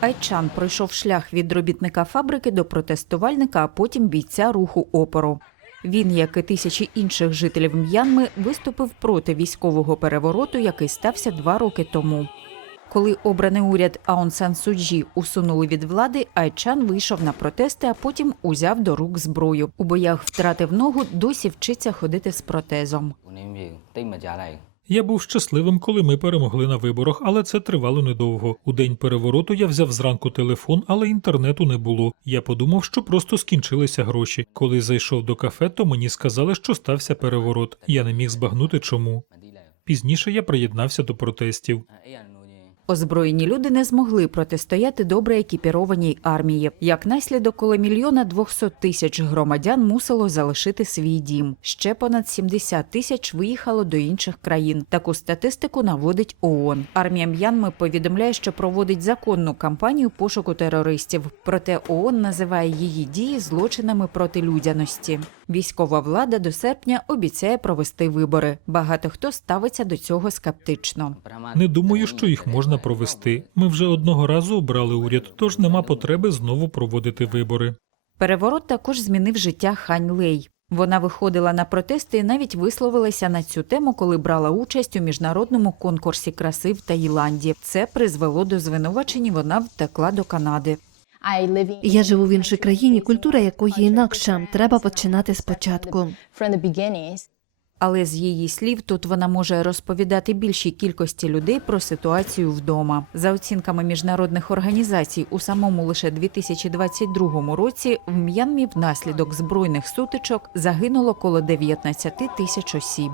Айчан пройшов шлях від робітника фабрики до протестувальника, а потім бійця руху опору. Він, як і тисячі інших жителів М'янми, виступив проти військового перевороту, який стався два роки тому. Коли обраний уряд Аун Сан Суджі усунули від влади, Айчан вийшов на протести, а потім узяв до рук зброю. У боях втратив ногу, досі вчиться ходити з протезом. Я був щасливим, коли ми перемогли на виборах, але це тривало недовго. У день перевороту я взяв зранку телефон, але інтернету не було. Я подумав, що просто скінчилися гроші. Коли зайшов до кафе, то мені сказали, що стався переворот. Я не міг збагнути чому. Пізніше я приєднався до протестів. Озброєні люди не змогли протистояти добре екіпірованій армії. Як наслідок, коло мільйона 200 тисяч громадян мусило залишити свій дім. Ще понад 70 тисяч виїхало до інших країн. Таку статистику наводить ООН. Армія М'янми повідомляє, що проводить законну кампанію пошуку терористів. Проте ООН називає її дії злочинами проти людяності. Військова влада до серпня обіцяє провести вибори. Багато хто ставиться до цього скептично. Не думаю, що їх можна провести. Ми вже одного разу обрали уряд, тож нема потреби знову проводити вибори. Переворот також змінив життя Хань Лей. Вона виходила на протести і навіть висловилася на цю тему, коли брала участь у міжнародному конкурсі краси в Таїланді. Це призвело до звинувачень. Вона втекла до Канади. Я живу в іншій країні, культура якої інакша. Треба починати спочатку. Але з її слів тут вона може розповідати більшій кількості людей про ситуацію вдома. За оцінками міжнародних організацій, у самому лише 2022 році в М'янмі внаслідок збройних сутичок загинуло коло 19 тисяч осіб.